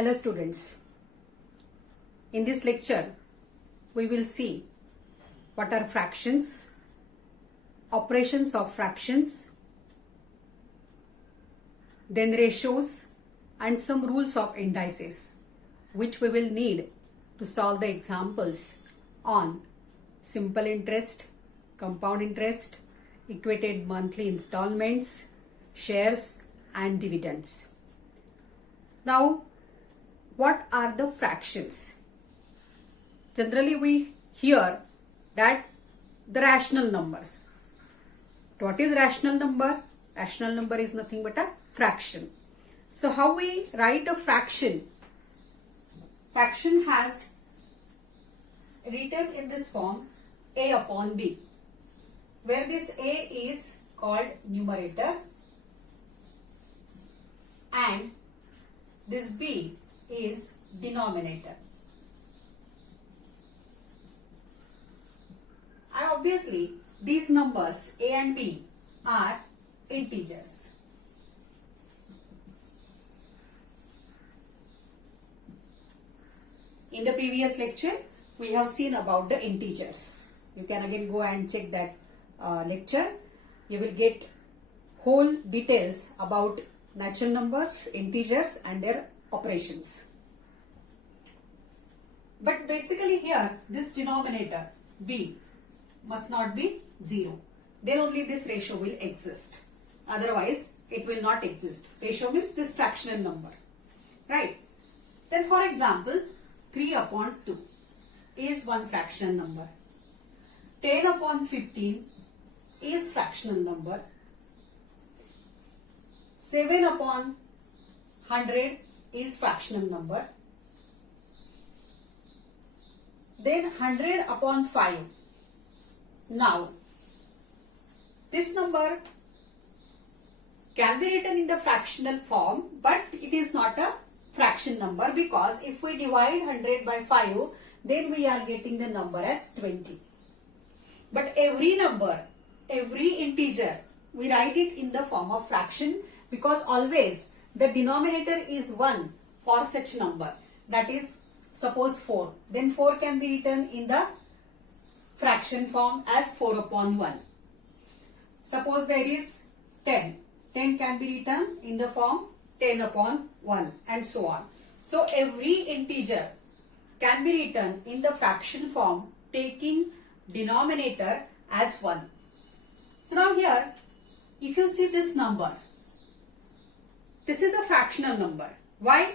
Hello students, in this lecture we will see what are fractions, operations of fractions, then ratios and some rules of indices which we will need to solve the examples on simple interest, compound interest, equated monthly installments, shares and dividends. Now, what are the fractions? Generally we hear that the rational numbers. What is rational number? Rational number is nothing but a fraction. So how we write a fraction? Fraction has written in this form a upon b, where this a is called numerator and this b is denominator. And obviously these numbers a and b are integers. In the previous lecture we have seen about the integers. You can again go and check that lecture. You will get whole details about natural numbers, integers and their operations. But basically here this denominator b must not be 0. Then only this ratio will exist. Otherwise it will not exist. Ratio means this fractional number. Right? Then for example 3 upon 2 is one fractional number. 10 upon 15 is fractional number. 7 upon 100 is fractional number. Then 100 upon 5. Now, this number can be written in the fractional form, but it is not a fraction number, because if we divide 100 by 5, then we are getting the number as 20. But every number, every integer, we write it in the form of fraction, because always the denominator is 1 for such number. That is, suppose 4. Then 4 can be written in the fraction form as 4 upon 1. Suppose there is 10. 10 can be written in the form 10 upon 1 and so on. So every integer can be written in the fraction form taking denominator as 1. So now here, if you see this number, this is a fractional number. Why?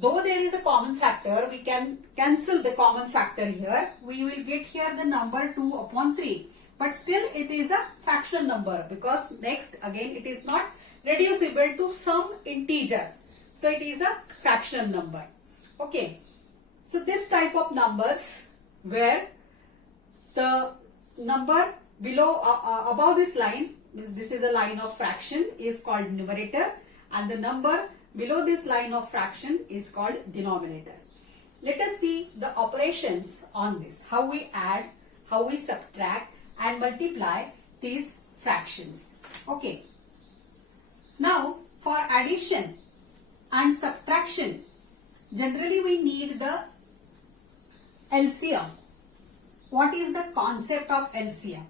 Though there is a common factor, we can cancel the common factor here. We will get here the number 2 upon 3. But still it is a fractional number, because next again it is not reducible to some integer. So it is a fractional number. Okay. So this type of numbers where the number below above this line, means this is a line of fraction, is called numerator, and the number below this line of fraction is called denominator. Let us see the operations on this, how we add, how we subtract and multiply these fractions. Okay. Now for addition and subtraction, generally we need the LCM. What is the concept of LCM?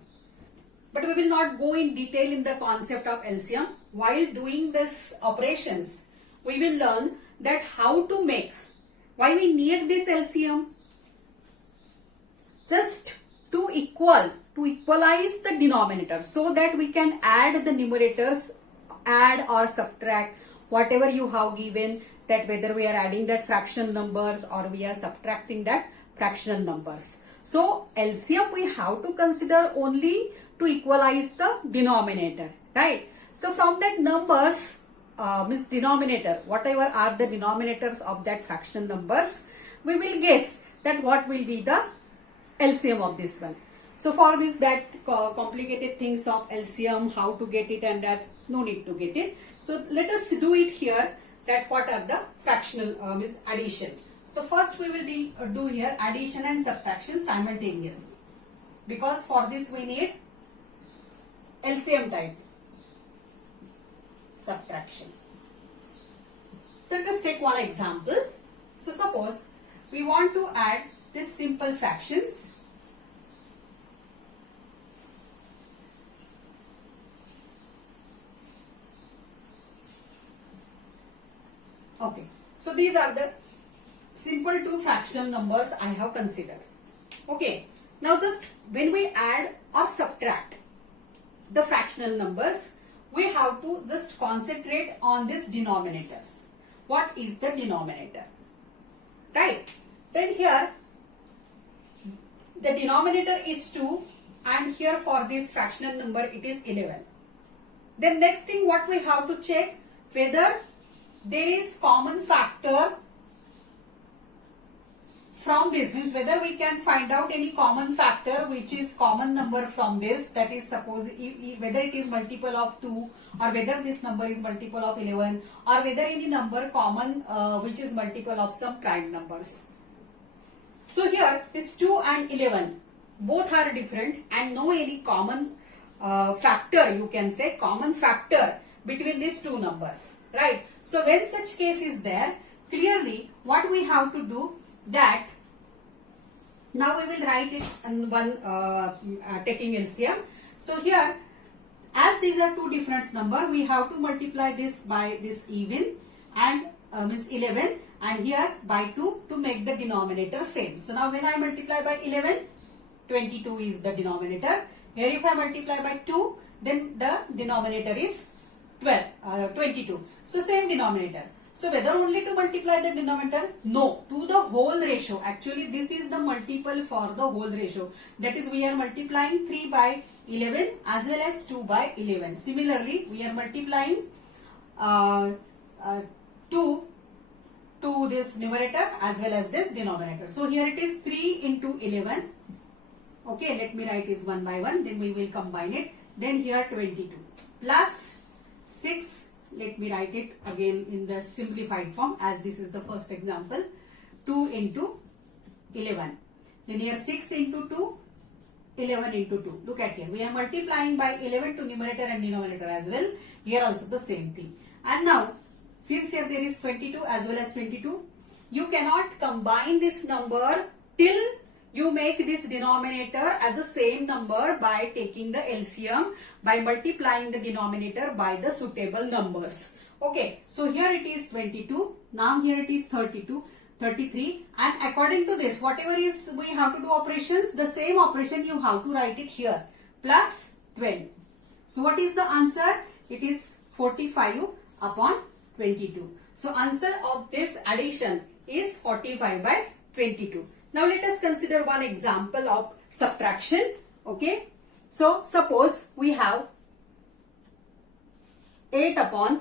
But we will not go in detail in the concept of LCM. While doing this operations, we will learn that how to make, why we need this LCM. Just to equalize the denominator, so that we can add the numerators, add or subtract whatever you have given, that whether we are adding that fractional numbers or we are subtracting that fractional numbers. So LCM we have to consider only to equalize the denominator, right? So from that numbers, means denominator, whatever are the denominators of that fractional numbers, we will guess that what will be the LCM of this one. So for this, that complicated things of LCM, how to get it and that, no need to get it. So let us do it here, that what are the fractional, means addition. So first we will do here addition and subtraction simultaneously, because for this we need LCM type. subtraction. So let us take one example. So suppose we want to add this simple fractions. Okay, so these are the simple two fractional numbers I have considered. Okay, now just when we add or subtract the fractional numbers, we have to just concentrate on this denominators. What is the denominator? Right? Then here the denominator is 2 and here for this fractional number it is 11. Then next thing what we have to check, whether there is common factor from this, means whether we can find out any common factor which is common number from this, that is suppose whether it is multiple of 2 or whether this number is multiple of 11 or whether any number common which is multiple of some prime numbers. So here this 2 and 11 both are different and no any common factor, you can say common factor between these two numbers, right? So when such case is there, clearly what we have to do, that now we will write it in one taking LCM. So here as these are two different number, we have to multiply this by this even and means 11 and here by 2 to make the denominator same. So now when I multiply by 11, 22 is the denominator. Here if I multiply by 2, then the denominator is 22. So same denominator. So whether only to multiply the denominator? No, to the whole ratio. Actually this is the multiple for the whole ratio. That is, we are multiplying 3 by 11 as well as 2 by 11. Similarly, we are multiplying 2 to this numerator as well as this denominator. So here it is 3 into 11. Okay, let me write it one by one, then we will combine it. Then here 22 plus 6, let me write it again in the simplified form as this is the first example, 2 into 11. Then here 6 into 2, 11 into 2. Look at here, we are multiplying by 11 to numerator and denominator as well. Here also the same thing. And now, since here there is 22 as well as 22, you cannot combine this number till you make this denominator as the same number by taking the LCM, by multiplying the denominator by the suitable numbers. Okay, so here it is 22, now here it is 32, 33, and according to this, whatever is we have to do operations, the same operation you have to write it here, plus 12. So what is the answer? It is 45 upon 22. So answer of this addition is 45 by 22. Now let us consider one example of subtraction. Okay. So suppose we have 8 upon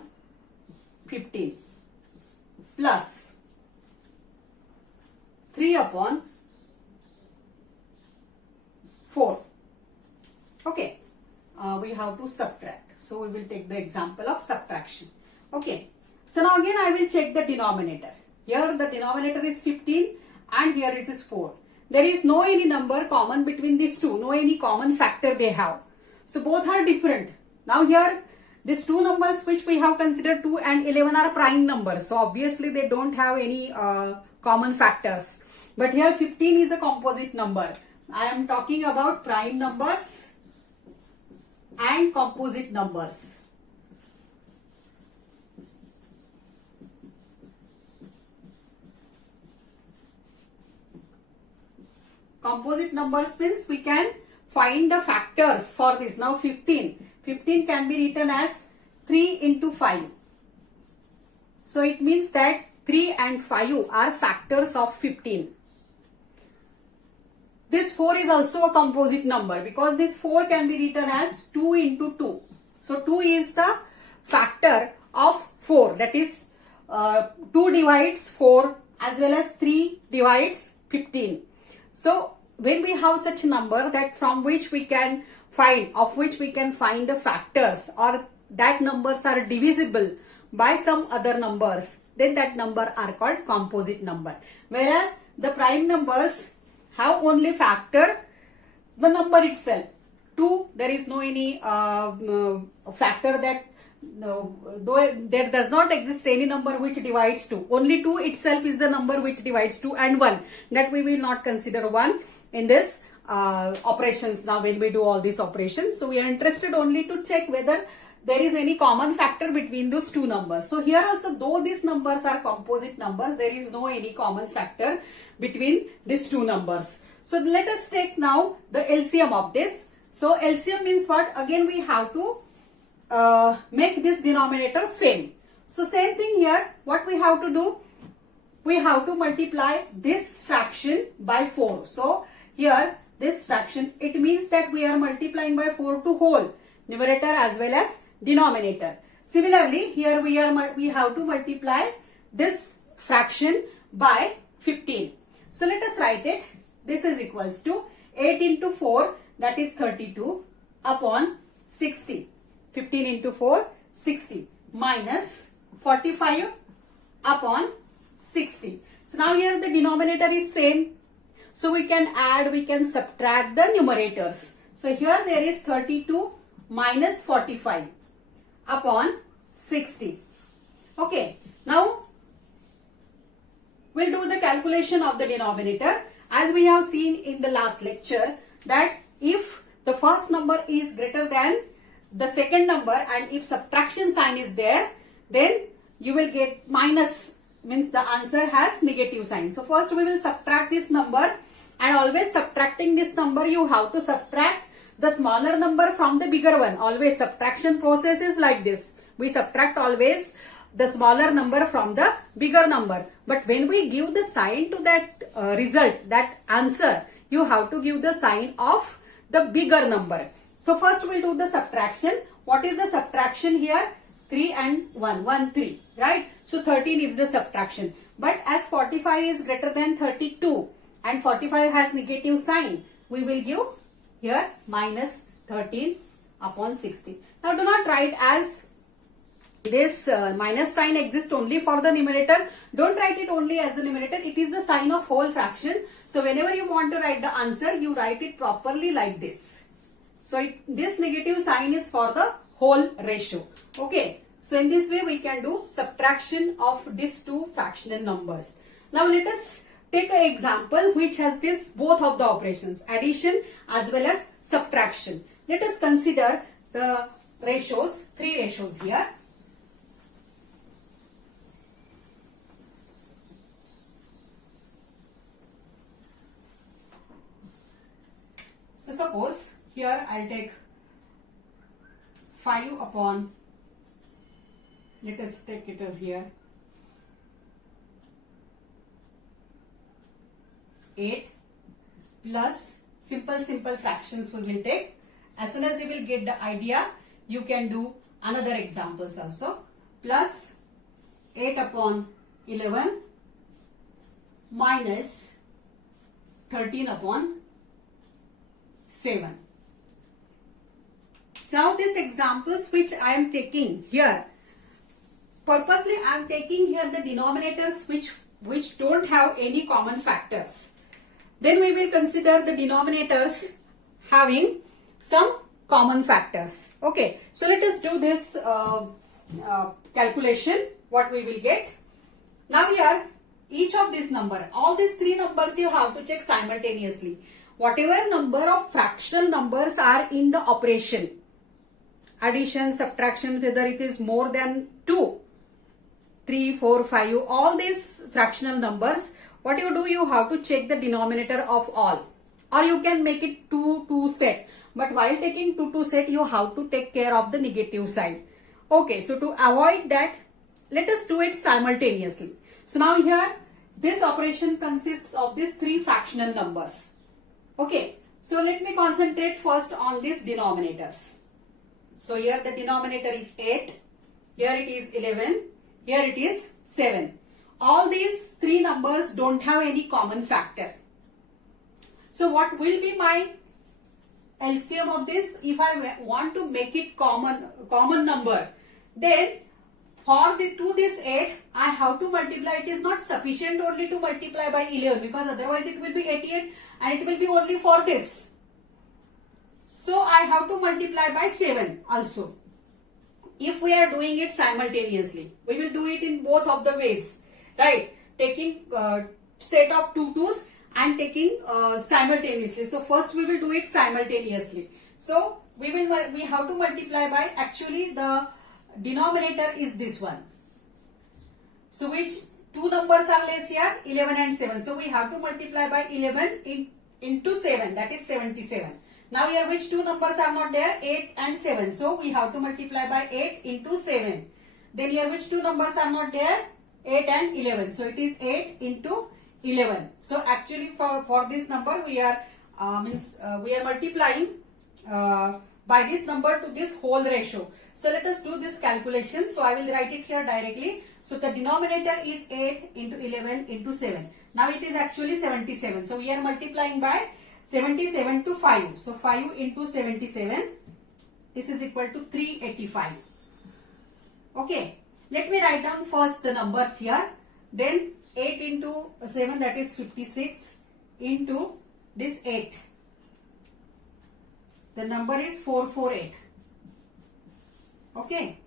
15 plus 3 upon 4. Okay. We have to subtract. So we will take the example of subtraction. Okay. So now again I will check the denominator. Here the denominator is 15. And here is 4. There is no any number common between these two, no any common factor they have. So both are different. Now here these two numbers which we have considered 2 and 11 are prime numbers. So obviously they don't have any common factors. But here 15 is a composite number. I am talking about prime numbers and composite numbers. Composite numbers means we can find the factors for this. Now 15 can be written as 3 into 5. So it means that 3 and 5 are factors of 15. This 4 is also a composite number because this 4 can be written as 2 into 2. So 2 is the factor of 4, that is 2 divides 4 as well as 3 divides 15. So when we have such a number that from which we can find, of which we can find the factors or that numbers are divisible by some other numbers, then that number are called composite number. Whereas the prime numbers have only factor the number itself. 2, there is no any factor that no, though there does not exist any number which divides 2. Only 2 itself is the number which divides 2 and 1. That we will not consider 1 in this operations now when we do all these operations. So we are interested only to check whether there is any common factor between those two numbers. So here also, though these numbers are composite numbers, there is no any common factor between these two numbers. So let us take now the LCM of this. So LCM means what? Again we have to make this denominator same. So same thing here, what we have to do? We have to multiply this fraction by 4. So here this fraction, it means that we are multiplying by 4 to whole, numerator as well as denominator. Similarly, here we have to multiply this fraction by 15. So let us write it. This is equals to 8 into 4, that is 32 upon 60. 15 into 4, 60 minus 45 upon 60. So now here the denominator is same. So we can add, we can subtract the numerators. So here there is 32 minus 45 upon 60. Okay. Now we'll do the calculation of the denominator. As we have seen in the last lecture, that if the first number is greater than the second number and if subtraction sign is there, then you will get minus, means the answer has negative sign. So first we will subtract this number, and always subtracting this number you have to subtract the smaller number from the bigger one. Always subtraction process is like this. We subtract always the smaller number from the bigger number. But when we give the sign to that result, that answer, you have to give the sign of the bigger number. So first we'll do the subtraction. What is the subtraction here? 3 and 1, 3, right? So 13 is the subtraction. But as 45 is greater than 32 and 45 has negative sign, we will give here minus 13 upon 60. Now do not write as this minus sign exists only for the numerator. Don't write it only as the numerator. It is the sign of whole fraction. So whenever you want to write the answer, you write it properly like this. So this negative sign is for the whole ratio. Okay. So in this way we can do subtraction of these two fractional numbers. Now let us take an example which has this both of the operations, addition as well as subtraction. Let us consider the ratios, 3 ratios here. So suppose here I'll take 5 upon, let us take it over here, 8 plus simple fractions we will take. As soon as you will get the idea, you can do another examples also. Plus 8 upon 11 minus 13 upon 7. So these examples which I am taking here, purposely I am taking here the denominators which don't have any common factors. Then we will consider the denominators having some common factors. Okay, so let us do this calculation, what we will get. Now here, each of this number, all these 3 numbers you have to check simultaneously. Whatever number of fractional numbers are in the operation, addition, subtraction, whether it is more than 2, 3, 4, 5, all these fractional numbers, what you do, you have to check the denominator of all, or you can make it 2 set. But while taking 2 set, you have to take care of the negative side. Okay, so to avoid that, let us do it simultaneously. So now here, this operation consists of these 3 fractional numbers. Okay, so let me concentrate first on these denominators. So here the denominator is 8, here it is 11, here it is 7. All these 3 numbers don't have any common factor. So what will be my LCM of this? If I want to make it common number, then for this 8, I have to multiply. It is not sufficient only to multiply by 11, because otherwise it will be 88 and it will be only for this. So I have to multiply by 7 also. if we are doing it simultaneously, we will do it in both of the ways, right? Taking set of two 2's and taking simultaneously. So first we will do it simultaneously. So we have to multiply by, actually the denominator is this one. So which two numbers are less here? 11 and 7. So we have to multiply by 11 into 7, that is 77. Now here which two numbers are not there? 8 and 7. So we have to multiply by 8 into 7. Then here which two numbers are not there? 8 and 11. So it is 8 into 11. So actually for this number we are multiplying by this number to this whole ratio. So let us do this calculation. So I will write it here directly. So the denominator is 8 into 11 into 7. Now it is actually 77. So we are multiplying by 77 to 5. So 5 into 77, this is equal to 385. Okay. Let me write down first the numbers here. Then 8 into 7, that is 56, into this 8. The number is 448. Okay.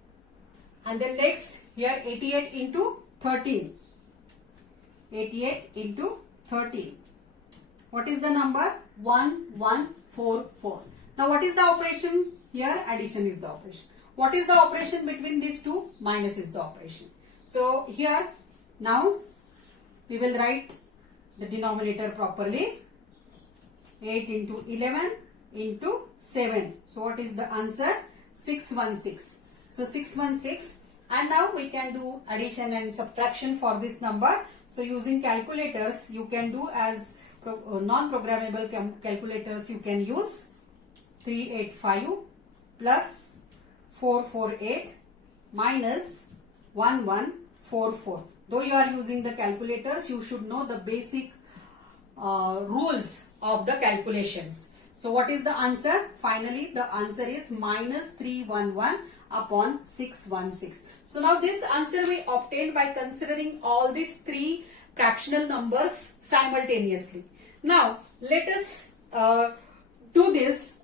And then next here 88 into 13. 88 into 13. What is the number? 1144. Now what is the operation? Here addition is the operation. What is the operation between these two? Minus is the operation. So here now we will write the denominator properly. 8 into 11 into 7. So what is the answer? 616. So 616. And now we can do addition and subtraction for this number. So using calculators you can do, as non-programmable calculators you can use 385 plus 448 minus 1144. Though you are using the calculators, you should know the basic rules of the calculations. So what is the answer? Finally the answer is minus 311 upon 616. So now this answer we obtained by considering all these three fractional numbers simultaneously. Now let us do this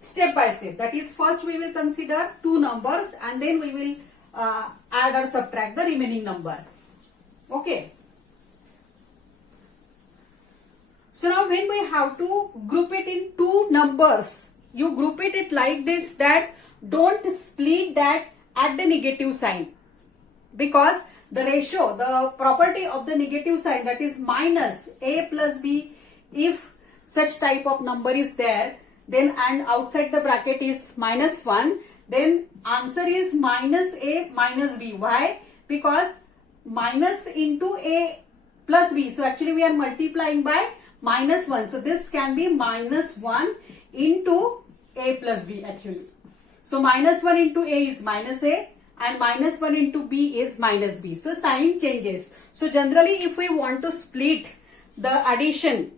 step by step. That is, first we will consider two numbers and then we will add or subtract the remaining number. Okay. So now when we have to group it in two numbers, you group it like this, that don't split that at the negative sign, because the ratio, the property of the negative sign, that is minus a plus b, if such type of number is there, then and outside the bracket is minus 1, then answer is minus a minus b. Why? Because minus into a plus b. So actually we are multiplying by minus 1. So this can be minus 1 into a plus b actually. So minus 1 into a is minus a and minus 1 into b is minus b. So sign changes. So generally if we want to split the addition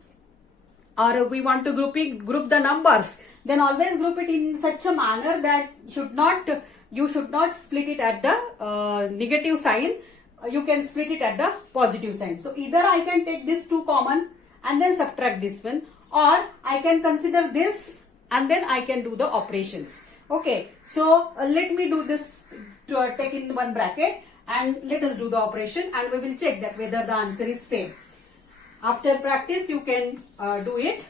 or we want to group the numbers, then always group it in such a manner that you should not split it at the negative sign. You can split it at the positive sign. So either I can take this two common and then subtract this one, or I can consider this and then I can do the operations. Okay, so let me do this, to take in one bracket and let us do the operation and we will check that whether the answer is same. After practice you can do it.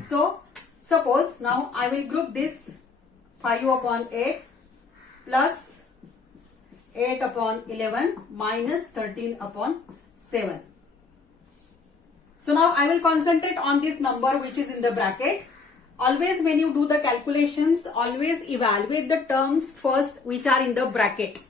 So suppose now I will group this 5 upon 8 plus 8 upon 11 minus 13 upon 7. So now I will concentrate on this number which is in the bracket. Always when you do the calculations, always evaluate the terms first which are in the bracket.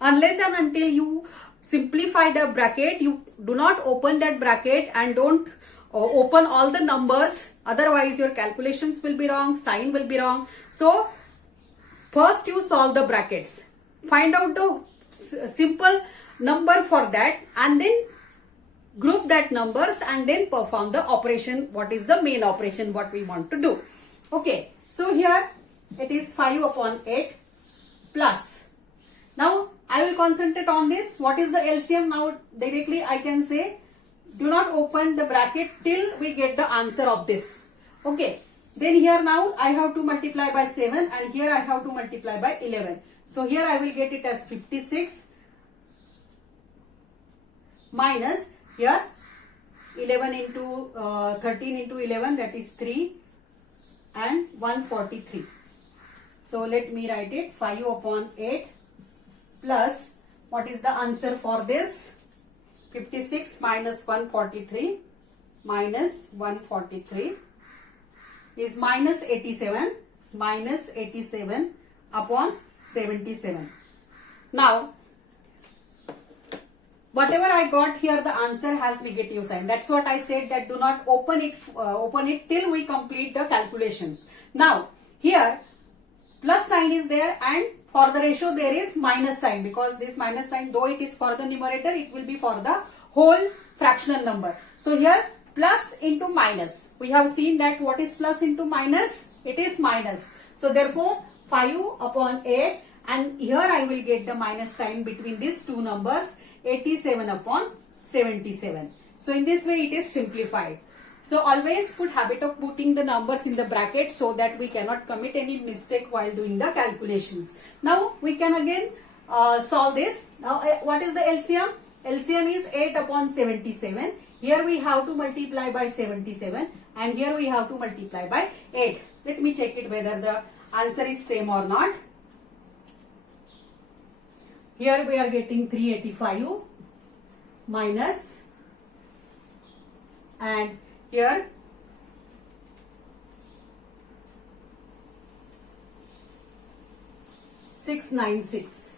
Unless and until you simplify the bracket, you do not open that bracket and don't open all the numbers. Otherwise your calculations will be wrong, sign will be wrong. So first you solve the brackets. Find out the simple number for that and then group that numbers and then perform the operation. What is the main operation what we want to do? Okay, so here it is 5 upon 8 plus. Now I will concentrate on this. What is the LCM? Now directly I can say do not open the bracket till we get the answer of this. Okay, Then here now I have to multiply by 7 and here I have to multiply by 11. So here I will get it as 56 minus here 11 into 13 into 11, that is 3 and 143. So let me write it, 5 upon 8 plus, what is the answer for this? 56 minus 143 minus 143 is minus 87 upon 77. Now whatever I got here, the answer has negative sign. That's what I said, that do not open it till we complete the calculations. Now here plus sign is there and for the ratio there is minus sign, because this minus sign, though it is for the numerator, it will be for the whole fractional number. So here plus into minus. We have seen that what is plus into minus? It is minus. So therefore 5 upon 8, and here I will get the minus sign between these two numbers, 87 upon 77. So in this way it is simplified. So always put habit of putting the numbers in the bracket so that we cannot commit any mistake while doing the calculations. Now we can again solve this. Now what is the LCM? LCM is 8 upon 77. Here we have to multiply by 77 and here we have to multiply by 8. Let me check it whether the answer is same or not. Here we are getting 385 minus, and here $696.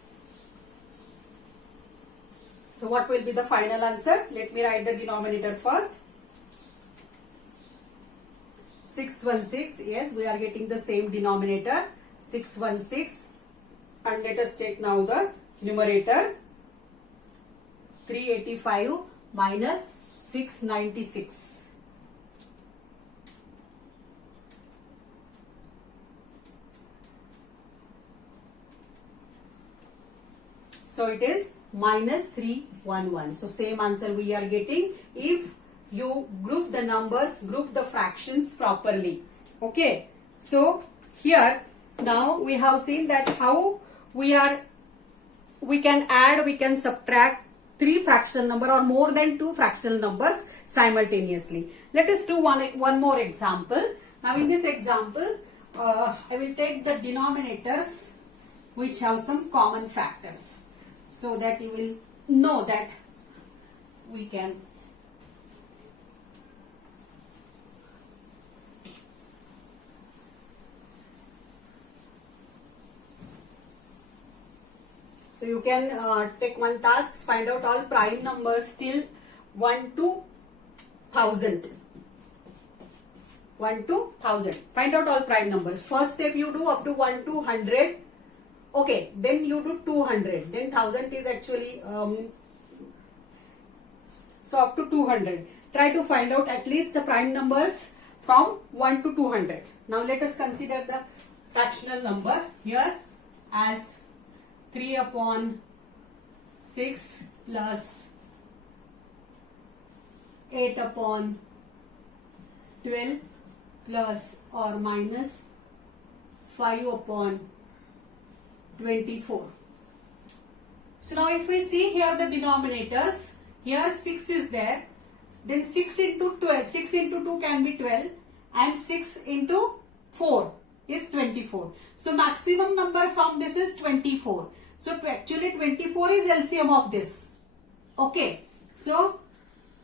So what will be the final answer? Let me write the denominator first. 616, yes, we are getting the same denominator, 616, and let us take now the numerator, 385 minus 696. So it is minus 311. So same answer we are getting if you group the numbers, group the fractions properly. Okay. So here now we have seen that how we can add, we can subtract three fractional number or more than two fractional numbers simultaneously. Let us do one more example. Now in this example, I will take the denominators which have some common factors, so that you will know that we can so you can take one task, find out all prime numbers till 1 to 1000. 1 to 1000. Find out all prime numbers. First step you do up to 1 to 100. Okay, then you do 200, then 1000 is actually, so up to 200. Try to find out at least the prime numbers from 1 to 200. Now let us consider the fractional number here as 3 upon 6 plus 8 upon 12 plus or minus 5 upon 24. So now if we see here the denominators, here 6 is there, then 6 into 12, 6 into 2 can be 12 and 6 into 4 is 24. So maximum number from this is 24. So actually 24 is LCM of this. Okay. So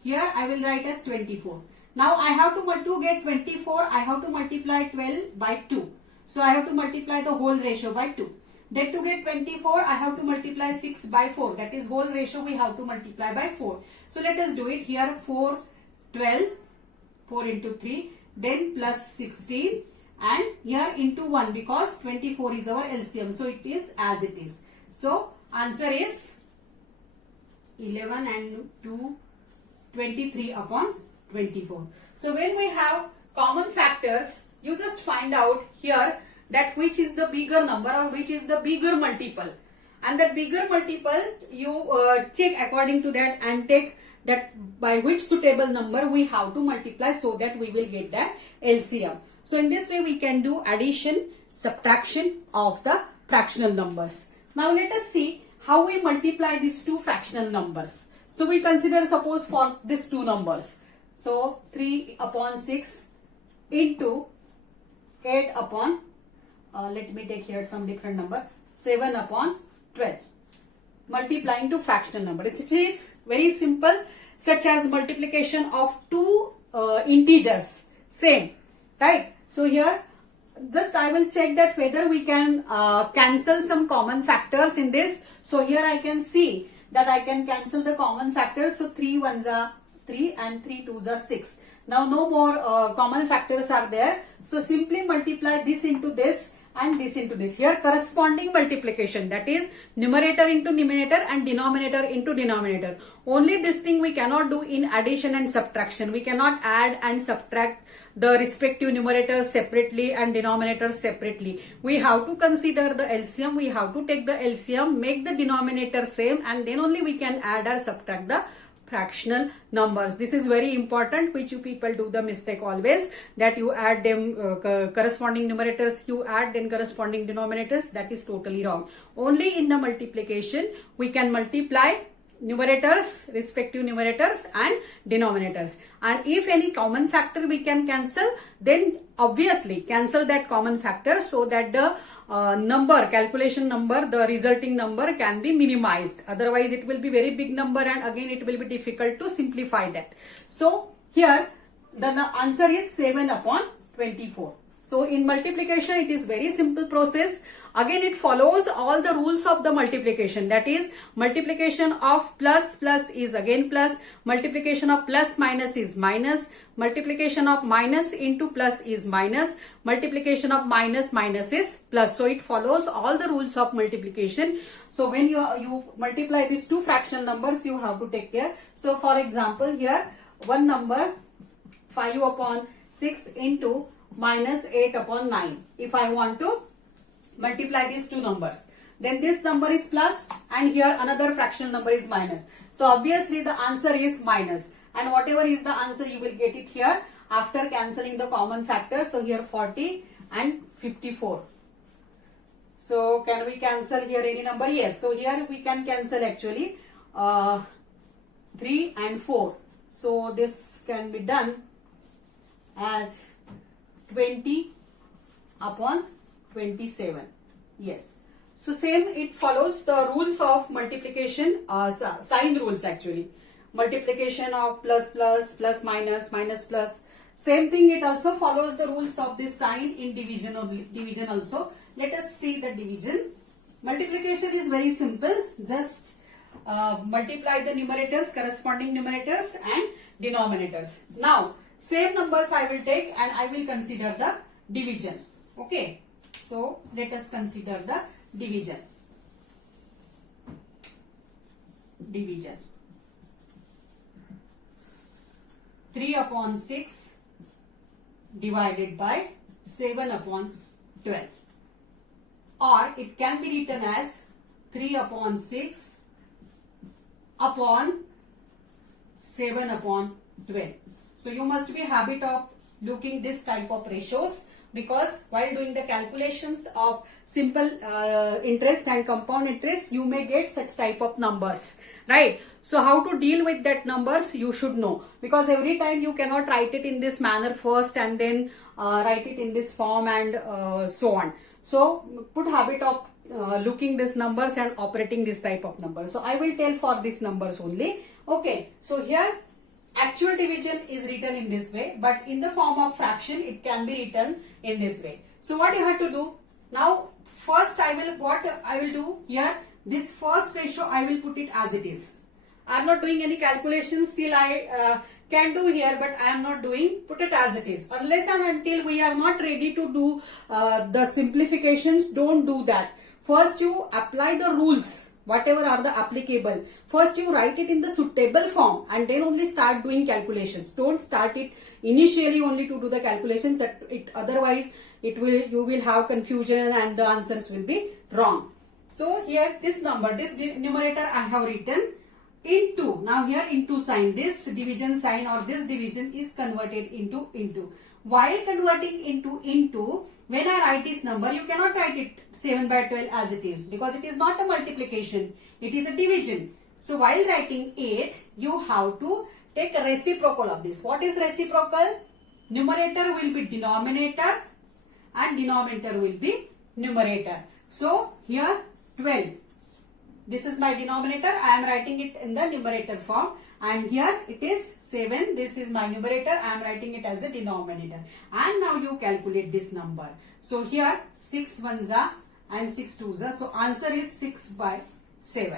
here I will write as 24. Now I have to get 24, I have to multiply 12 by 2. So I have to multiply the whole ratio by 2. Then to get 24, I have to multiply 6 by 4. That is whole ratio we have to multiply by 4. So let us do it here. 4, 12, 4 into 3, then plus 16 and here into 1 because 24 is our LCM. So it is as it is. So answer is 11 and 2, 23 upon 24. So when we have common factors, you just find out here that which is the bigger number or which is the bigger multiple, and that bigger multiple you check according to that and take that by which suitable number we have to multiply so that we will get that LCM. So in this way we can do addition, subtraction of the fractional numbers. Now let us see how we multiply these two fractional numbers. So we consider, suppose for these two numbers. So 3 upon 6 into 8 upon, let me take here some different number, 7 upon 12. Multiplying to fractional number. It is very simple, such as multiplication of two integers, same, right? So here just I will check that whether we can cancel some common factors in this. So here I can see that I can cancel the common factors. So 3 ones are 3 and 3 twos are 6. Now no more common factors are there. So simply multiply this into this and this into this. Here corresponding multiplication, that is numerator into numerator and denominator into denominator. Only this thing we cannot do in addition and subtraction. We cannot add and subtract the respective numerators separately and denominators separately. We have to consider the LCM. We have to take the LCM, make the denominator same, and then only we can add or subtract the fractional numbers. This is very important, which you people do the mistake always, that you add them corresponding numerators, you add then corresponding denominators. That is totally wrong. Only in the multiplication we can multiply numerators, respective numerators and denominators, and if any common factor we can cancel, then obviously cancel that common factor so that the calculation number, the resulting number can be minimized. Otherwise it will be very big number and again it will be difficult to simplify that. So here the answer is 7 upon 24. So in multiplication it is very simple process. Again it follows all the rules of the multiplication, that is multiplication of plus is again plus, multiplication of plus minus is minus, multiplication of minus into plus is minus, multiplication of minus is plus. So it follows all the rules of multiplication. So when you multiply these two fractional numbers, you have to take care. So for example here one number 5 upon 6 into minus 8 upon 9. If I want to multiply these two numbers, then this number is plus and here another fractional number is minus. So obviously the answer is minus, and whatever is the answer you will get it here after cancelling the common factor. So here 40 and 54. So can we cancel here any number? Yes. So here we can cancel actually 3 and 4. So this can be done as 20 upon 27. Yes. So same, it follows the rules of multiplication, sign rules actually. Multiplication of plus minus plus. Same thing, it also follows the rules of this sign in division also. Let us see the division. Multiplication is very simple. Just multiply the numerators, corresponding numerators and denominators. Now same numbers I will take and I will consider the division. Okay. So let us consider the division. Division. 3 upon 6 divided by 7 upon 12. Or it can be written as 3 upon 6 upon 7 upon 12. So you must be habit of looking this type of ratios, because while doing the calculations of simple interest and compound interest, you may get such type of numbers, right? So how to deal with that numbers you should know, because every time you cannot write it in this manner first and then write it in this form and so on. So put habit of looking these numbers and operating this type of numbers. So I will tell for these numbers only. Okay, so here actual division is written in this way, but in the form of fraction it can be written in this way. So what you have to do now, first what I will do here, this first ratio I will put it as it is. I am not doing any calculations, still I can do here, but I am not doing, put it as it is. Unless and until we are not ready to do the simplifications, don't do that. First you apply the rules, whatever are the applicable. First you write it in the suitable form and then only start doing calculations. Don't start it initially only to do the calculations, otherwise you will have confusion and the answers will be wrong. So here this number, this numerator I have written into, now here into sign, this division sign or this division is converted into. While converting into, when I write this number, you cannot write it 7 by 12 as it is, because it is not a multiplication, it is a division. So while writing 8, you have to take a reciprocal of this. What is reciprocal? Numerator will be denominator and denominator will be numerator. So here 12. This is my denominator. I am writing it in the numerator form. And here it is 7. This is my numerator. I am writing it as a denominator. And now you calculate this number. So here 6 ones are and 6 twos are. So answer is 6 by 7.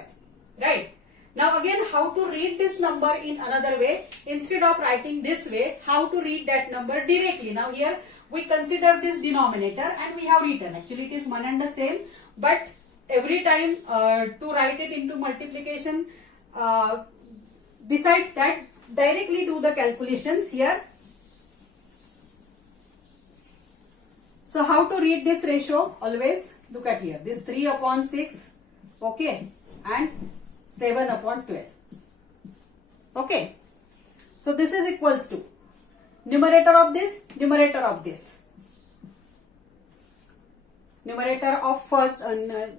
Right. Now again, how to read this number in another way? Instead of writing this way, how to read that number directly? Now here we consider this denominator and we have written. Actually it is one and the same. But every time to write it into multiplication, besides that, directly do the calculations here. So how to read this ratio? Always look at here. This 3 upon 6, okay, and 7 upon 12. Okay. So this is equals to numerator of this, numerator of this. Numerator of first,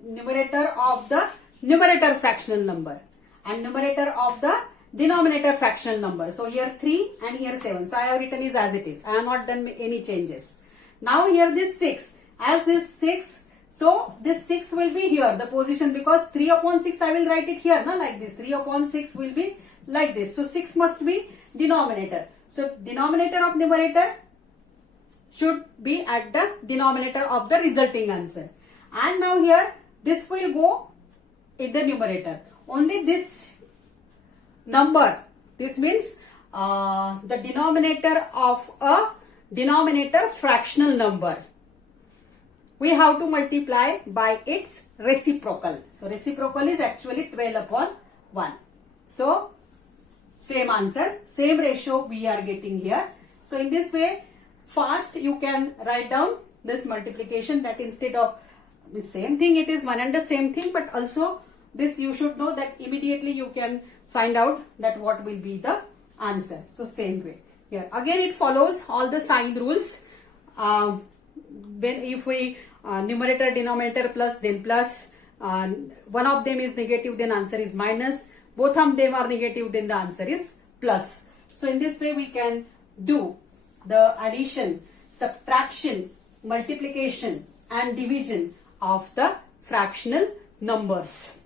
numerator of the numerator fractional number and numerator of the denominator fractional number. So here 3 and here 7. So I have written is as it is. I have not done any changes. Now here this 6. As this 6, so this 6 will be here, the position, because 3 upon 6 I will write it here, na, like this. 3 upon 6 will be like this. So 6 must be denominator. So denominator of numerator should be at the denominator of the resulting answer. And now here this will go in the numerator. Only this number, this means the denominator of a denominator fractional number, we have to multiply by its reciprocal. So reciprocal is actually 12 upon 1. So same answer, same ratio we are getting here. So in this way, fast you can write down this multiplication, that instead of the same thing, it is one and the same thing, but also this you should know that immediately you can find out that what will be the answer. So same way here. Again it follows all the sign rules. When if we numerator denominator plus, then plus, one of them is negative, then answer is minus, both of them are negative, then the answer is plus. So in this way we can do the addition, subtraction, multiplication and division of the fractional numbers.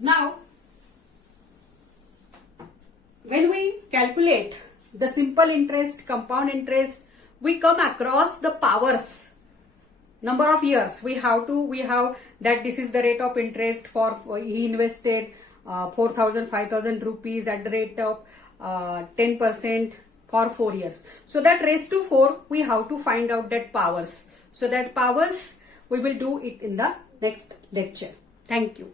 Now, when we calculate the simple interest, compound interest, we come across the powers, number of years. We have that this is the rate of interest for he invested 4,000, 5,000 rupees at the rate of 10% for 4 years. So that raised to 4, we have to find out that powers. So that powers we will do it in the next lecture. Thank you.